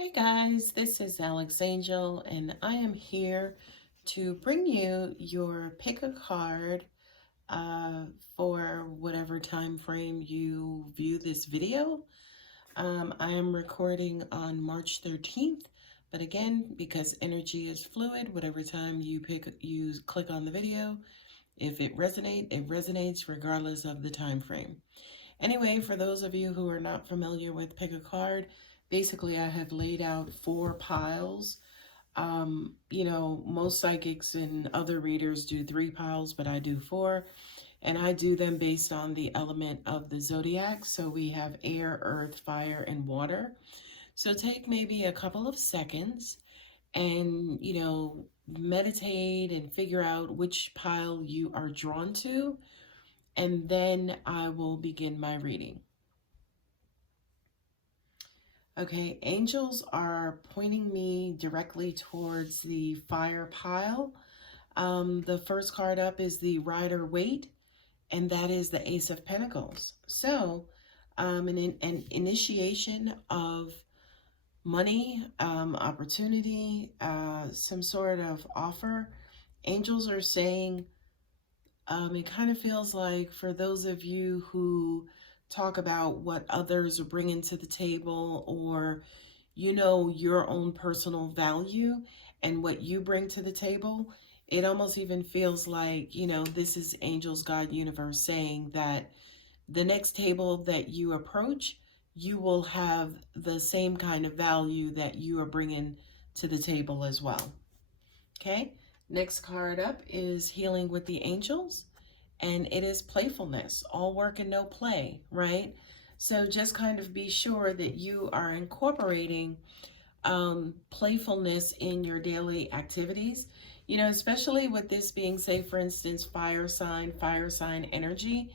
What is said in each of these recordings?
Hey guys, this is Alex Angel, and I am here to bring you your pick a card uh, for whatever time frame you view this video. I am recording on March 13th, but again, because energy is fluid, whatever time you click on the video, if it resonates regardless of the time frame. Anyway, for those of you who are not familiar with pick a card, basically I have laid out 4 piles. Most psychics and other readers do 3 piles, but I do 4. And I do them based on the element of the zodiac. So we have air, earth, fire, and water. So take maybe a couple of seconds and, meditate and figure out which pile you are drawn to. And then I will begin my reading. Okay, angels are pointing me directly towards the fire pile. The first card up is the Rider Waite, and that is the Ace of Pentacles. So, an initiation of money, opportunity, some sort of offer. Angels are saying, it kind of feels like for those of you who talk about what others are bringing to the table, or your own personal value and what you bring to the table, it almost even feels like, this is angels, God, universe saying that the next table that you approach, you will have the same kind of value that you are bringing to the table as well. Okay, next card up is Healing with the Angels, and it is playfulness, all work and no play, right? So just kind of be sure that you are incorporating playfulness in your daily activities, especially with this being, say, for instance, fire sign energy.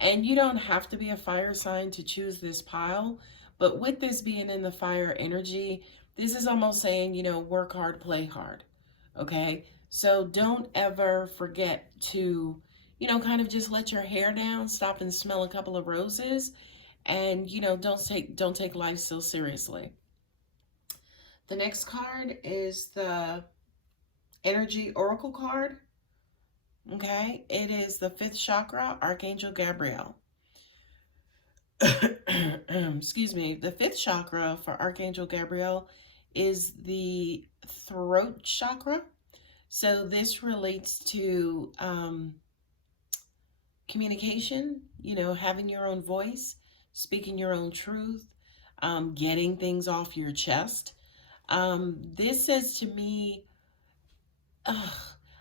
And you don't have to be a fire sign to choose this pile, but with this being in the fire energy, this is almost saying, work hard, play hard. Okay, so don't ever forget to, kind of just let your hair down, stop and smell a couple of roses, and don't take life so seriously. The next card is the Energy Oracle card. Okay, it is the 5th chakra, Archangel Gabriel. Excuse me. The 5th chakra for Archangel Gabriel is the throat chakra. So this relates to communication, having your own voice, speaking your own truth, getting things off your chest. This says to me,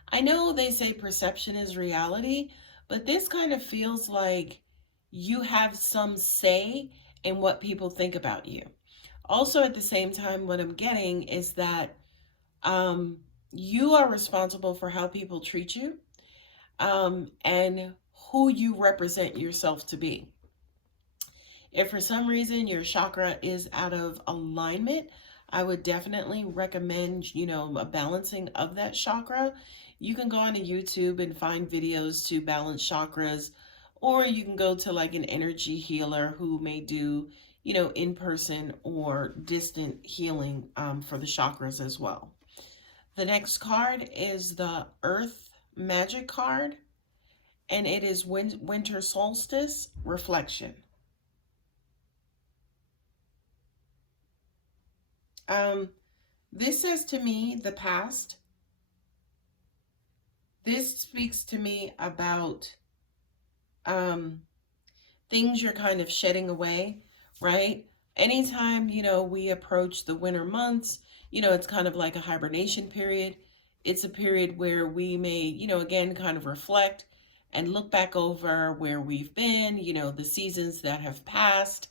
I know they say perception is reality, but this kind of feels like you have some say in what people think about you. Also, at the same time, what I'm getting is that you are responsible for how people treat you, and who you represent yourself to be. If for some reason your chakra is out of alignment, I would definitely recommend, a balancing of that chakra. You can go onto YouTube and find videos to balance chakras, or you can go to like an energy healer who may do, in-person or distant healing for the chakras as well. The next card is the Earth Magic card, and it is Winter Solstice Reflection. This says to me the past. This speaks to me about things you're kind of shedding away, right? Anytime, we approach the winter months, it's kind of like a hibernation period. It's a period where we may, again, kind of reflect and look back over where we've been, the seasons that have passed,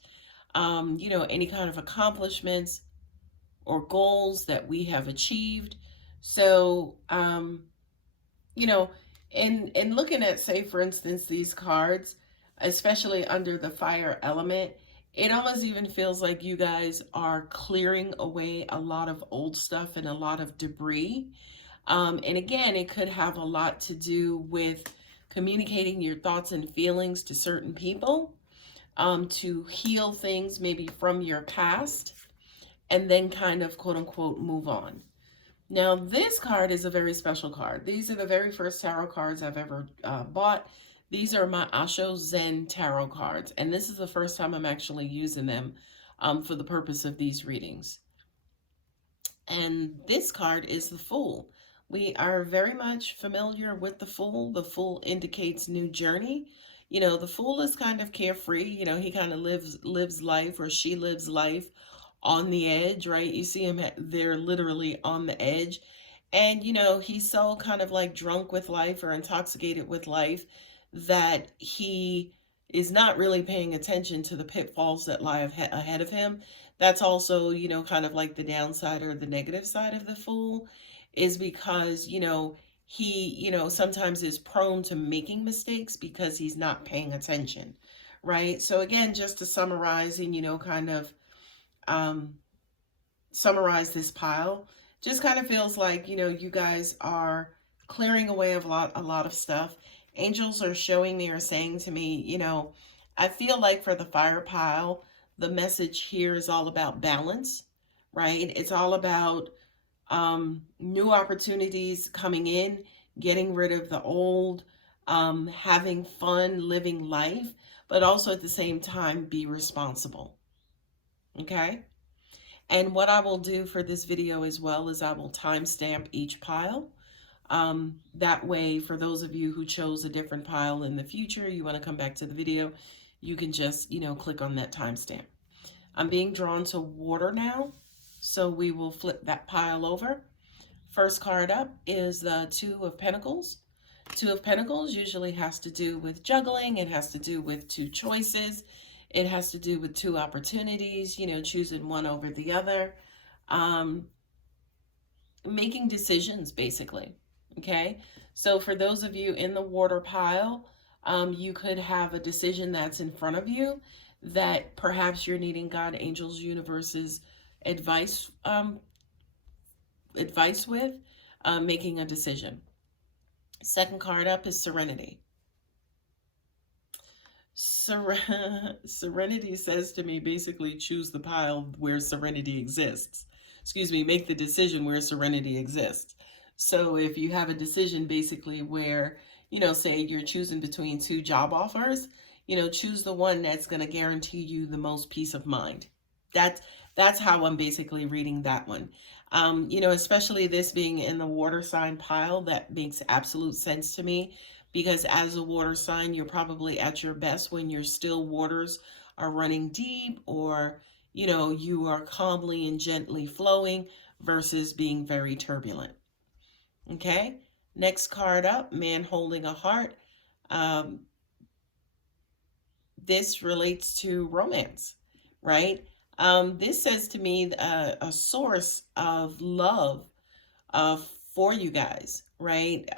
any kind of accomplishments or goals that we have achieved. So, in looking at, say, for instance, these cards, especially under the fire element, it almost even feels like you guys are clearing away a lot of old stuff and a lot of debris. And again, it could have a lot to do with communicating your thoughts and feelings to certain people, to heal things maybe from your past. and then kind of quote unquote move on. Now, this card is a very special card. These are the very first tarot cards I've ever bought. These are my Osho Zen tarot cards, and this is the first time I'm actually using them for the purpose of these readings. And this card is the Fool. We are very much familiar with the Fool. The Fool indicates new journey. You know, the Fool is kind of carefree. You know, he kind of lives life, or she lives life on the edge, right? You see him there literally on the edge. And, you know, he's so kind of like drunk with life or intoxicated with life that he is not really paying attention to the pitfalls that lie ahead of him. That's also, you know, kind of like the downside or the negative side of the Fool, is because, you know, he, you know, sometimes is prone to making mistakes because he's not paying attention, right? So again, just to summarize and, you know, kind of summarize this pile, just kind of feels like, you know, you guys are clearing away a lot of stuff. Angels are showing me or saying to me, you know, I feel like for the fire pile, the message here is all about balance, right? It's all about new opportunities coming in, getting rid of the old, having fun, living life, but also at the same time, be responsible. Okay? And what I will do for this video as well is I will timestamp each pile. That way, for those of you who chose a different pile in the future, you want to come back to the video, you can just, you know, click on that timestamp. I'm being drawn to water now, so we will flip that pile over. First card up is the Two of Pentacles. Two of Pentacles usually has to do with juggling. It has to do with two choices. It has to do with two opportunities, you know, choosing one over the other. Making decisions, basically. Okay, so for those of you in the water pile, you could have a decision that's in front of you that perhaps you're needing God, angels, universe's advice with, making a decision. Second card up is Serenity. Serenity says to me, basically, choose the pile where serenity exists. Excuse me, make the decision where serenity exists. So if you have a decision basically where, you know, say you're choosing between two job offers, you know, choose the one that's going to guarantee you the most peace of mind. That's how I'm basically reading that one. You know, especially this being in the water sign pile, that makes absolute sense to me, because as a water sign, you're probably at your best when your still waters are running deep, or, you know, you are calmly and gently flowing versus being very turbulent. Okay, next card up, Man Holding a Heart. This relates to romance, right? This says to me a source of love for you guys, right?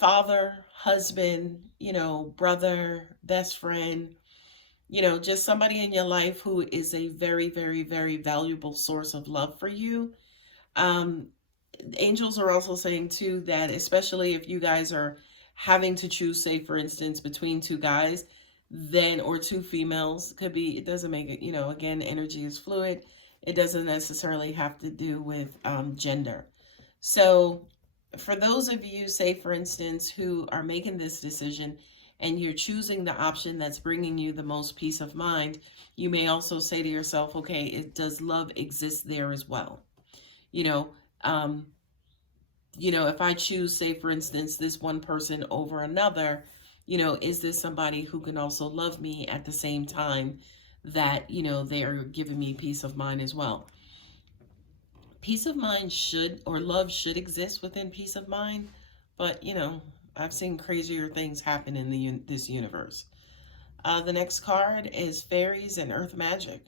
Father, husband, you know, brother, best friend, you know, just somebody in your life who is a very, very, very valuable source of love for you. Angels are also saying too that especially if you guys are having to choose, say for instance, between two guys, then, or two females, could be, it doesn't make it, you know, again, energy is fluid. It doesn't necessarily have to do with gender. So for those of you, say for instance, who are making this decision and you're choosing the option that's bringing you the most peace of mind, you may also say to yourself, okay, does love exist there as well? You know, if I choose, say for instance, this one person over another, you know, is this somebody who can also love me at the same time that, you know, they are giving me peace of mind as well? Peace of mind should, or love should exist within peace of mind, but, you know, I've seen crazier things happen in this universe. The next card is Fairies and Earth Magic,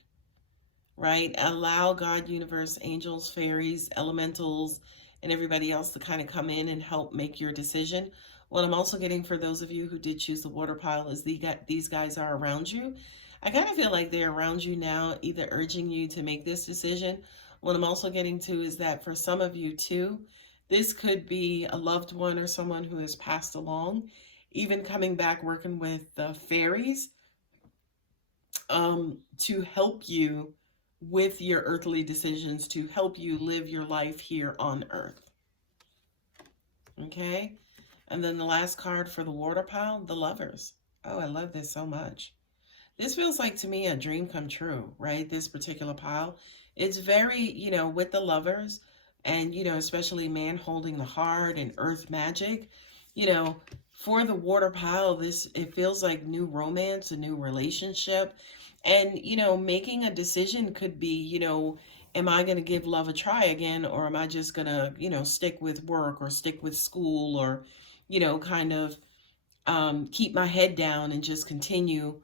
right? Allow God, universe, angels, fairies, elementals, and everybody else to kind of come in and help make your decision. What I'm also getting for those of you who did choose the water pile is these guys are around you. I kind of feel like they're around you now, either urging you to make this decision. What I'm also getting to is that for some of you too, this could be a loved one or someone who has passed along, even coming back working with the fairies to help you with your earthly decisions to help you live your life here on earth. Okay? And then the last card for the water pile, the Lovers. Oh, I love this so much. This feels like to me a dream come true, right? This particular pile. It's very, you know, with the Lovers and, you know, especially man holding the heart and earth magic, you know, for the water pile, it feels like new romance, a new relationship. And, you know, making a decision could be, you know, am I going to give love a try again, or am I just going to, you know, stick with work or stick with school, or, you know, kind of keep my head down and just continue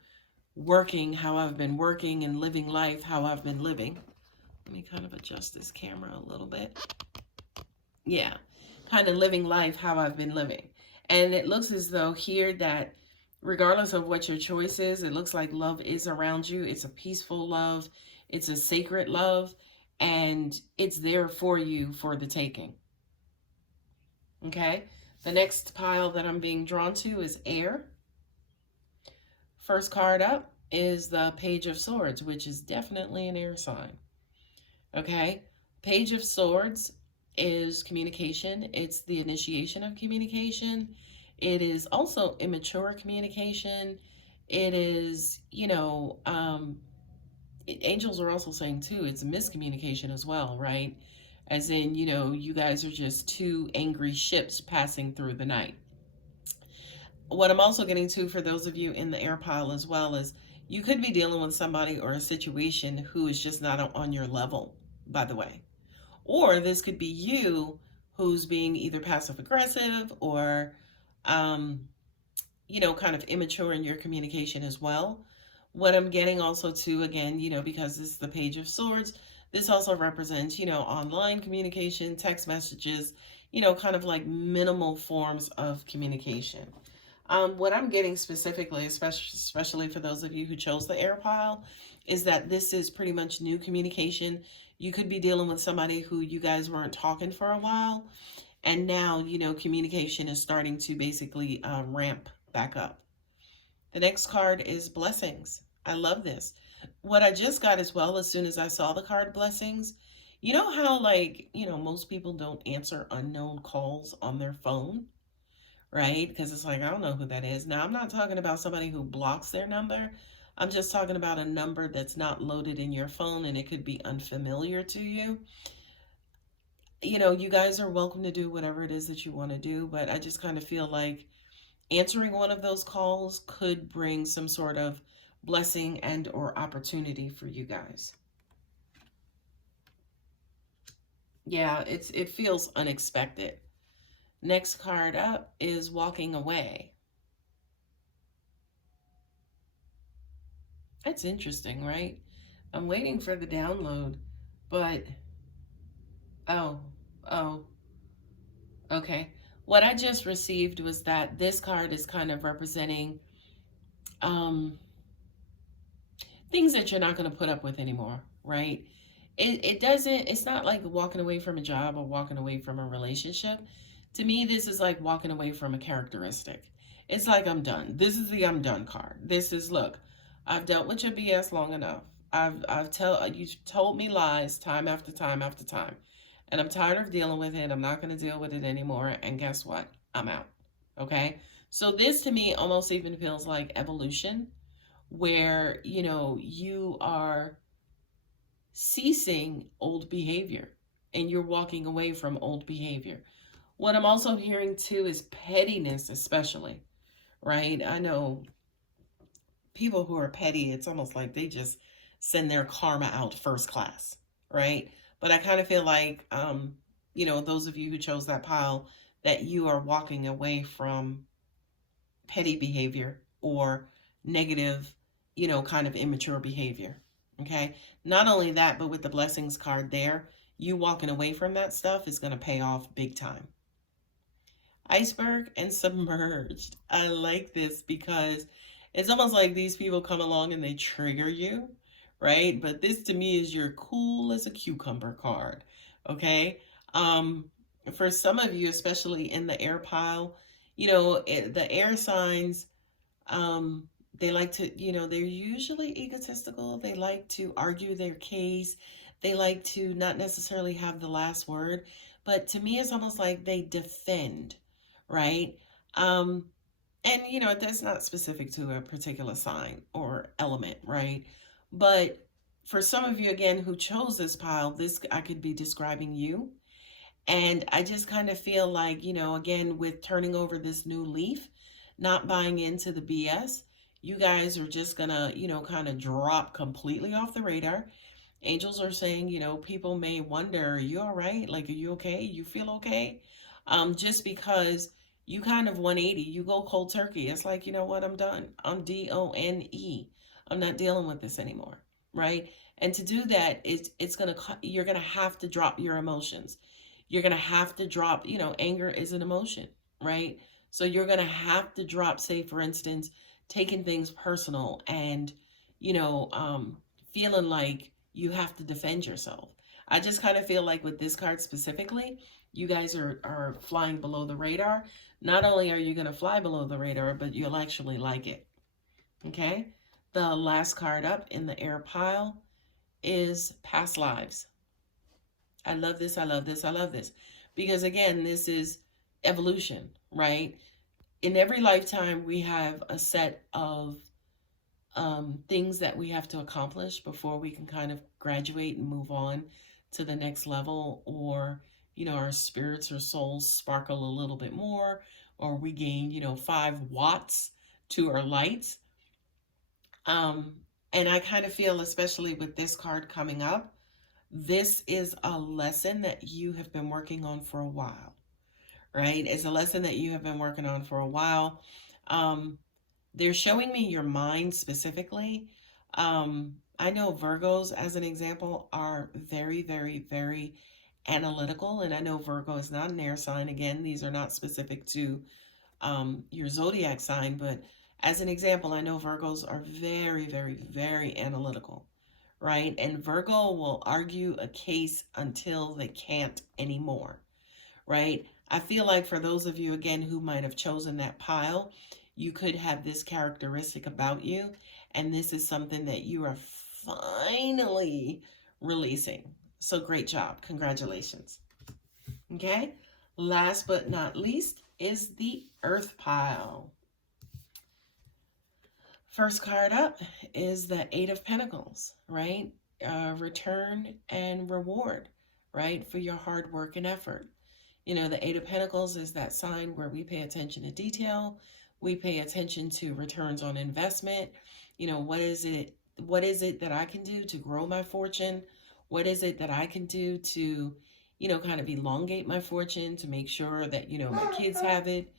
working how I've been working and living life how I've been living. Let me kind of adjust this camera a little bit. Yeah, kind of living life how I've been living. And it looks as though here that regardless of what your choice is, it looks like love is around you. It's a peaceful love. It's a sacred love. And it's there for you for the taking. Okay? The next pile that I'm being drawn to is air. First card up is the Page of Swords, which is definitely an air sign. Okay? Page of Swords is communication. It's the initiation of communication. It is also immature communication. It is, you know, angels are also saying too, it's miscommunication as well, right? As in, you know, you guys are just two angry ships passing through the night. What I'm also getting to for those of you in the air pile as well is you could be dealing with somebody or a situation who is just not on your level, by the way. Or this could be you who's being either passive aggressive or, you know, kind of immature in your communication as well. What I'm getting also to, again, you know, because this is the Page of Swords, this also represents, you know, online communication, text messages, you know, kind of like minimal forms of communication. What I'm getting specifically, especially for those of you who chose the air pile, is that this is pretty much new communication. You could be dealing with somebody who you guys weren't talking for a while. And now, you know, communication is starting to basically ramp back up. The next card is Blessings. I love this. What I just got as well, as soon as I saw the card Blessings, you know how, like, you know, most people don't answer unknown calls on their phone, right? Because it's like, I don't know who that is. Now, I'm not talking about somebody who blocks their number. I'm just talking about a number that's not loaded in your phone and it could be unfamiliar to you. You know, you guys are welcome to do whatever it is that you want to do, but I just kind of feel like answering one of those calls could bring some sort of blessing and or opportunity for you guys. Yeah, it feels unexpected. Next card up is Walking Away. That's interesting, right? I'm waiting for the download, but oh, okay. What I just received was that this card is kind of representing things that you're not going to put up with anymore, right? It's not like walking away from a job or walking away from a relationship. To me, this is like walking away from a characteristic. It's like, I'm done. This is the I'm done card. This is, look, I've dealt with your BS long enough. You've told me lies time after time after time. And I'm tired of dealing with it. I'm not going to deal with it anymore. And guess what? I'm out. Okay? So this to me almost even feels like evolution, where, you know, you are ceasing old behavior and you're walking away from old behavior. What I'm also hearing too is pettiness, especially, right? I know people who are petty, it's almost like they just send their karma out first class, right? But I kind of feel like, you know, those of you who chose that pile, that you are walking away from petty behavior or negative, you know, kind of immature behavior. Okay. Not only that, but with the Blessings card there, you walking away from that stuff is going to pay off big time. Iceberg and Submerged. I like this because it's almost like these people come along and they trigger you, right? But this to me is your cool as a cucumber card. Okay. For some of you, especially in the air pile, you know, the air signs, They like to, they're usually egotistical. They like to argue their case. They like to not necessarily have the last word. But to me, it's almost like they defend, right? Um, and, that's not specific to a particular sign or element, right? But for some of you, again, who chose this pile, this I could be describing you. And I just kind of feel like, again, with turning over this new leaf, not buying into the BS, you guys are just gonna, kind of drop completely off the radar. Angels are saying, people may wonder, are you all right? Like, are you okay? You feel okay? Just because you kind of 180, you go cold turkey. It's like, you know what? I'm done. I'm DONE. I'm not dealing with this anymore, right? And to do that, you're gonna have to drop your emotions. You're gonna have to drop, anger is an emotion, right? So you're gonna have to drop, say, for instance, taking things personal and, feeling like you have to defend yourself. I just kind of feel like with this card specifically, you guys are flying below the radar. Not only are you going to fly below the radar, but you'll actually like it. Okay? The last card up in the air pile is past lives. I love this. I love this. I love this. Because again, this is evolution, right? In every lifetime, we have a set of things that we have to accomplish before we can kind of graduate and move on to the next level, or our spirits or souls sparkle a little bit more, or we gain 5 watts to our lights. And I kind of feel, especially with this card coming up, this is a lesson that you have been working on for a while, right? It's a lesson that you have been working on for a while. They're showing me your mind specifically. I know Virgos, as an example, are very, very, very analytical. And I know Virgo is not an air sign. Again, these are not specific to your zodiac sign. But as an example, I know Virgos are very, very, very analytical, right? And Virgo will argue a case until they can't anymore, right? I feel like for those of you, again, who might have chosen that pile, you could have this characteristic about you, and this is something that you are finally releasing. So great job. Congratulations. Okay. Last but not least is the earth pile. First card up is the 8 of Pentacles, right? Return and reward, right? For your hard work and effort. The 8 of Pentacles is that sign where we pay attention to detail. We pay attention to returns on investment. What is it that I can do to grow my fortune? What is it that I can do to, kind of elongate my fortune, to make sure that, my kids have it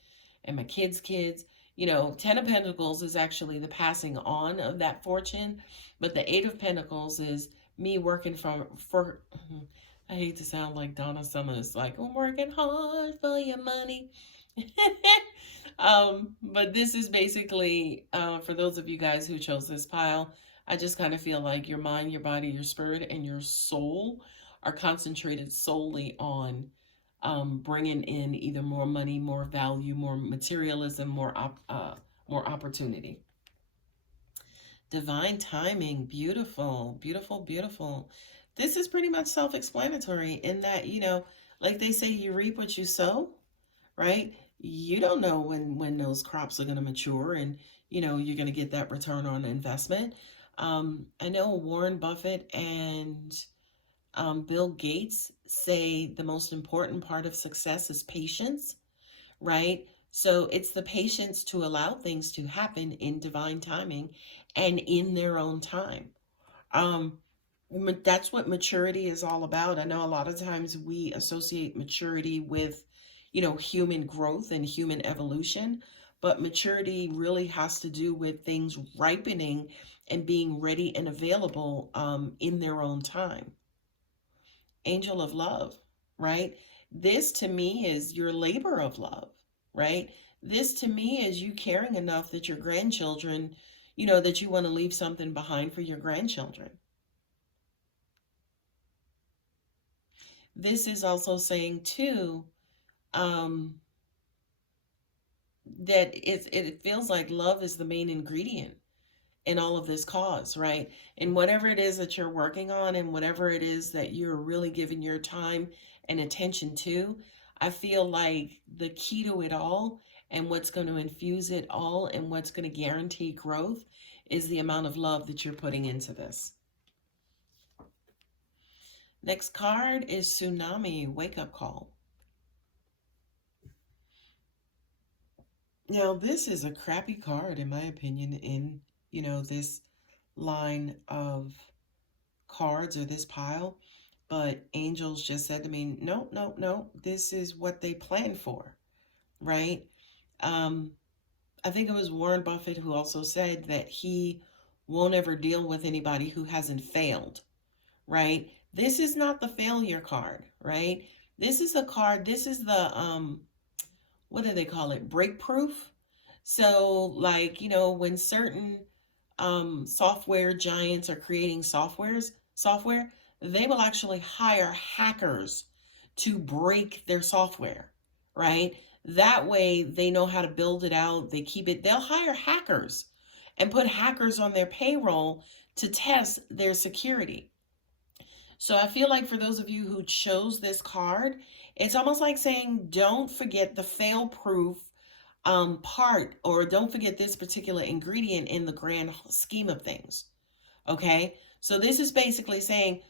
and my kids' kids. 10 of Pentacles is actually the passing on of that fortune. But the 8 of Pentacles is me working for I hate to sound like Donna Summers, like, I'm working hard for your money. But this is basically, for those of you guys who chose this pile, I just kind of feel like your mind, your body, your spirit, and your soul are concentrated solely on bringing in either more money, more value, more materialism, more opportunity. Divine timing, beautiful, beautiful, beautiful. This is pretty much self-explanatory in that, like they say, you reap what you sow, right? You don't know when those crops are going to mature and, you're going to get that return on investment. I know Warren Buffett and Bill Gates say the most important part of success is patience, right? So it's the patience to allow things to happen in divine timing and in their own time. That's what maturity is all about. I know a lot of times we associate maturity with, human growth and human evolution, but maturity really has to do with things ripening and being ready and available in their own time. Angel of love, right? This to me is your labor of love, right? This to me is you caring enough that your grandchildren, that you want to leave something behind for your grandchildren. This is also saying too, that it feels like love is the main ingredient in all of this cause, right? And whatever it is that you're working on and whatever it is that you're really giving your time and attention to, I feel like the key to it all and what's going to infuse it all and what's going to guarantee growth is the amount of love that you're putting into this. Next card is Tsunami, Wake Up Call. Now, this is a crappy card, in my opinion, in, this line of cards or this pile. But angels just said to me, no, no, no, this is what they planned for, right? I think it was Warren Buffett who also said that he won't ever deal with anybody who hasn't failed, right? This is not the failure card, right? This is the card, this is the, what do they call it? Break proof. So like, when certain software giants are creating software, they will actually hire hackers to break their software, right? That way they know how to build it out. They keep it, they'll hire hackers and put hackers on their payroll to test their security. So I feel like for those of you who chose this card, it's almost like saying, don't forget the fail-proof part, or don't forget this particular ingredient in the grand scheme of things. Okay? So this is basically saying,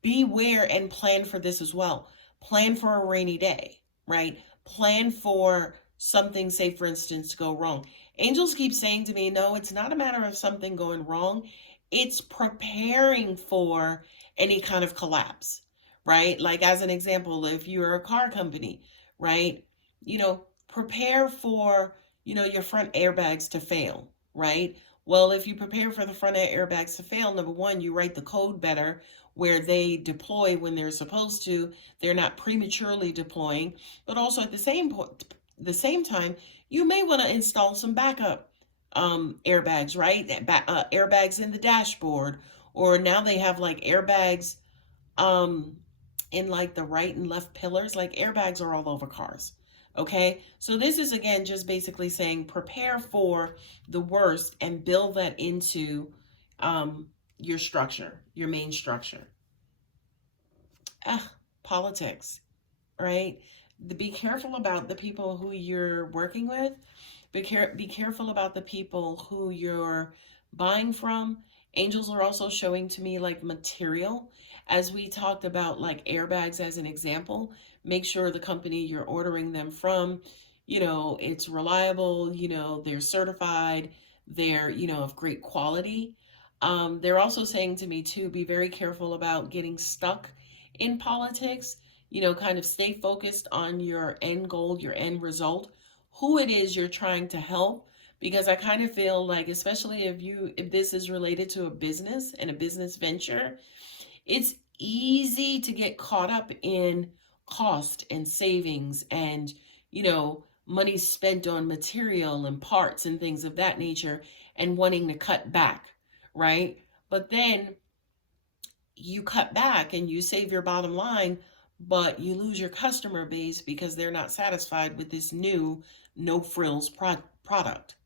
beware and plan for this as well. Plan for a rainy day, right? Plan for something, say for instance, to go wrong. Angels keep saying to me, no, it's not a matter of something going wrong. It's preparing for any kind of collapse, right? Like as an example, if you're a car company, right? Prepare for, your front airbags to fail, right? Well, if you prepare for the front airbags to fail, number one, you write the code better where they deploy when they're supposed to. They're not prematurely deploying, but also at the same time, you may want to install some backup airbags, right? Airbags in the dashboard, or now they have like airbags in like the right and left pillars. Like airbags are all over cars. Okay, so this is again just basically saying prepare for the worst and build that into your structure, your main structure. Politics, right? Be careful about the people who you're working with. Be careful about the people who you're buying from. Angels are also showing to me like material. As we talked about like airbags as an example, make sure the company you're ordering them from, it's reliable, they're certified, they're, of great quality. They're also saying to me too, be very careful about getting stuck in politics, kind of stay focused on your end goal, your end result, who it is you're trying to help. Because I kind of feel like, especially if this is related to a business and a business venture, it's easy to get caught up in cost and savings and, money spent on material and parts and things of that nature and wanting to cut back, right? But then you cut back and you save your bottom line, but you lose your customer base because they're not satisfied with this new no frills product,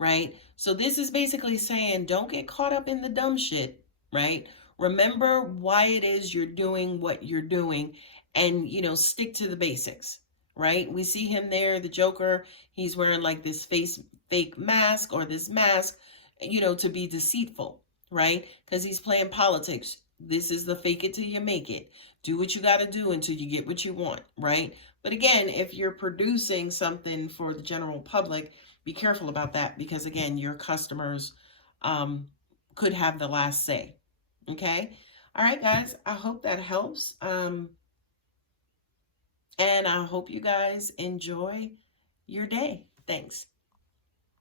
right? So this is basically saying, don't get caught up in the dumb shit, right? Remember why it is you're doing what you're doing and, stick to the basics, right? We see him there, the Joker, he's wearing like this fake mask or this mask, to be deceitful, right? Because he's playing politics. This is the fake it till you make it. Do what you got to do until you get what you want, right? But again, if you're producing something for the general public, be careful about that because, again, your customers could have the last say, okay? All right, guys, I hope that helps. And I hope you guys enjoy your day. Thanks.